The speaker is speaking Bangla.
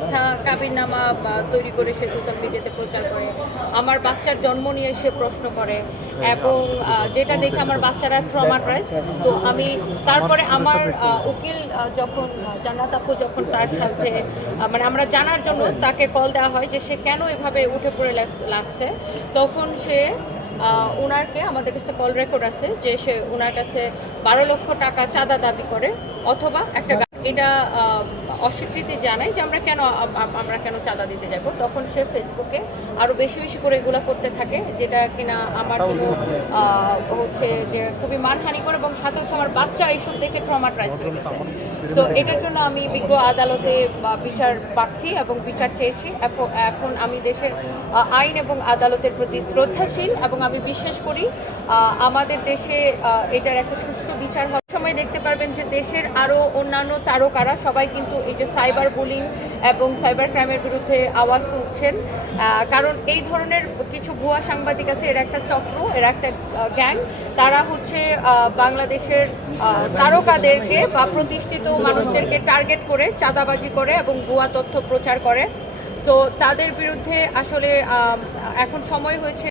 মিথ্যা কাবিরনামা তৈরি করে সে সোশ্যাল মিডিয়াতে প্রচার করে। আমার বাচ্চার জন্ম নিয়ে সে প্রশ্ন করে এবং যেটা দেখে আমার বাচ্চারা ট্রমাটাইজ তো আমি তারপরে আমার উকিল যখন জান্নাত আপু যখন তার সাথে মানে আমরা জানার জন্য তাকে কল দেওয়া হয় যে সে কেন এভাবে উঠে পড়ে লাগ- লাগছে। তখন সে ওনারকে আমাদের কাছে কল রেকর্ড আছে যে সে ওনার কাছে বারো লক্ষ টাকা চাঁদা দাবি করে, অথবা একটা এটা অস্বীকৃতি জানায় যে আমরা কেন আমরা কেন চাঁদা দিতে যাব। তখন সে ফেসবুকে আরও বেশি বেশি করে এগুলো করতে থাকে যেটা কিনা আমার জন্য হচ্ছে যে খুবই মানহানি করে এবং সাথে আমার বাচ্চা এইসব দেখে ট্রমাটাইজ হয়ে গেছে। সো এটার জন্য আমি বিজ্ঞ আদালতে বা বিচার প্রার্থী এবং বিচার চেয়েছি। এখন আমি দেশের আইন এবং আদালতের প্রতি শ্রদ্ধাশীল এবং আমি বিশ্বাস করি আমাদের দেশে এটার একটা সুষ্ঠু বিচার হবে। সময় দেখতে পারবেন যে দেশের আরও অন্যান্য তারকারা সবাই কিন্তু এই যে সাইবার বুলিং এবং সাইবার ক্রাইমের বিরুদ্ধে আওয়াজ তুলছেন। কারণ এই ধরনের কিছু ভুয়া সাংবাদিক আছে, এরা একটা চক্র, এরা একটা গ্যাং। তারা হচ্ছে বাংলাদেশের তারকাদেরকে বা প্রতিষ্ঠিত মানুষদেরকে টার্গেট করে, চাঁদাবাজি করে এবং ভুয়া তথ্য প্রচার করে। সো তাদের বিরুদ্ধে আসলে এখন সময় হয়েছে